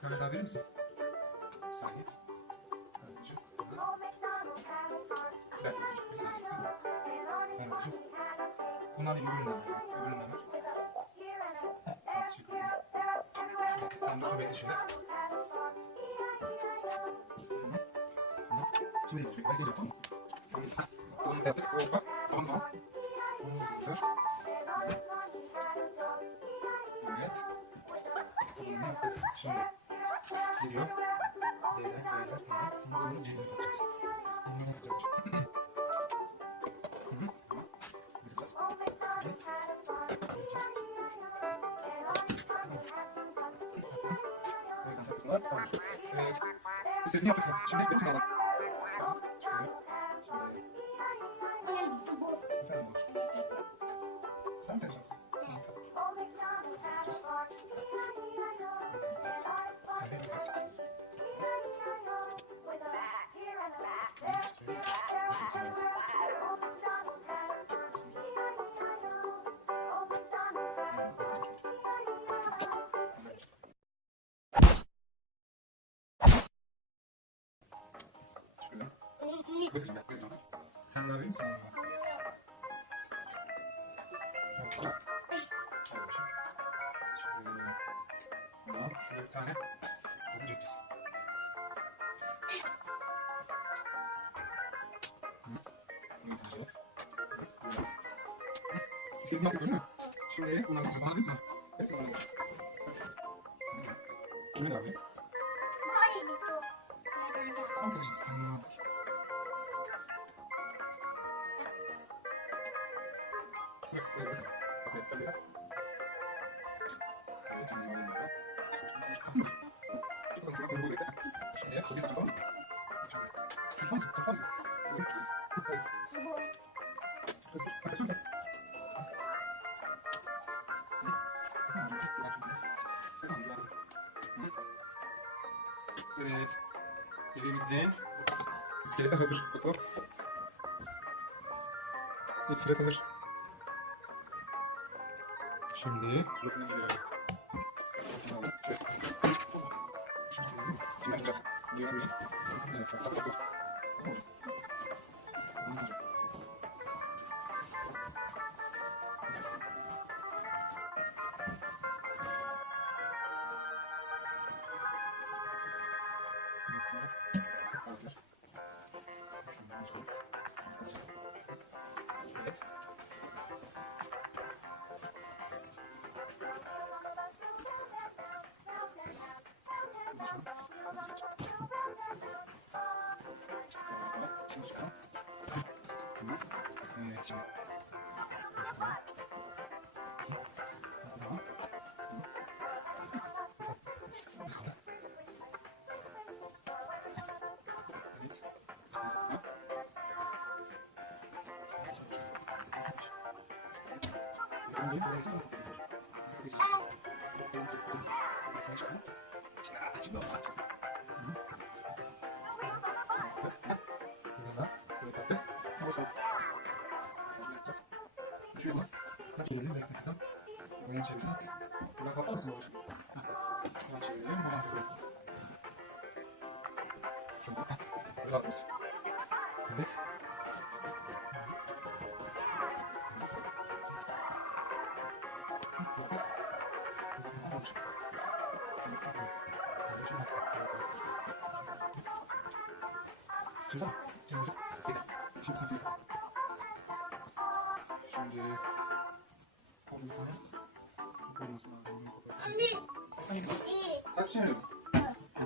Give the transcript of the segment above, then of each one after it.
Kamera verir misin? Bir saniye. Ben bir saniye kısım. Bunlar bir ürünler var. Tamam, su bekle şimdi. Şimdi getirecek. Ben size yapalım. Onu yaptık. Bak. Tamam. Evet. Bunu yaptık. Şimdi geliyor. Değerler. Sonra bunu cebine takacağız. Bunları takacağız. Evet. Setini yaptık. Şimdi ekleyelim sağlam. Güzel olmuş. Sen mi tercihsin? Sen daha verir misin? Şuraya bir tane yapacağız. İstediğin yaptık öyle mi? Şimdi bunları yapacağız. Bana verirsin. Hepsi bana verir. Şöyle abi. Compilation. Evet. Evimizin iskeleti hazır. Bakalım. İskelet hazır. Şimdi rafına gidelim. Şimdi açacağız. Güvenmeyin. Evet, çok hazır. Evet. Oyun çevirsin. Buraya kapatır mısın? Oyun çevireyim. Hemen kapatayım. Şöyle. Böyle atmışsın. Evet. Şimdi kaç şey yok?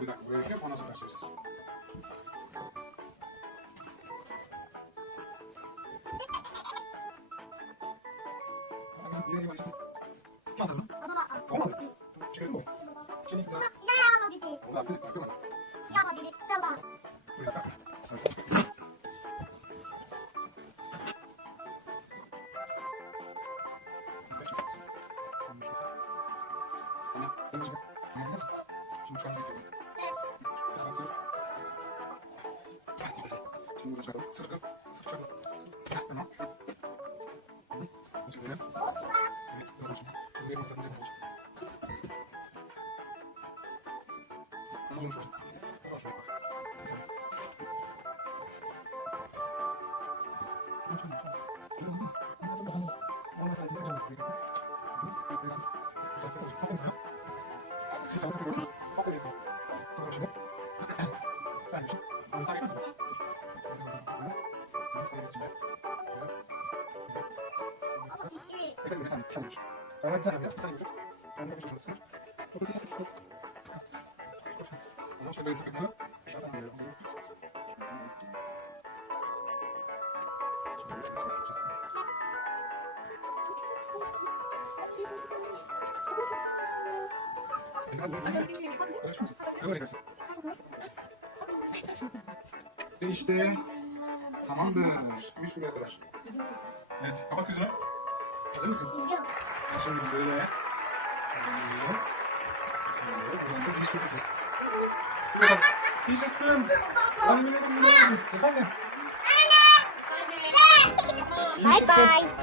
Bir dakika böyle yapıp ondan sonra başlayacağız. Nereye başlasın? Nasıl mı? Olmadı. Çıkardın mı? Şimdi güzel. Olmadı. Bir dakika. Bir dakika. şu an bekliyorum. Tamam sır. Şimdi burada çakalım. Sır çakalım. Tamam. Şimdi böyle. Evet. Şimdi yumurtanı yapalım. Uzun şöyle. Al şöyle bak. Ve işte tamamdır. 3 buraya kadar. Evet, kapat gözünü. Hazır mısın? Yok. Şimdi böyle. Yaşasın. aLMiNaZ'ın efendim. Bye bye.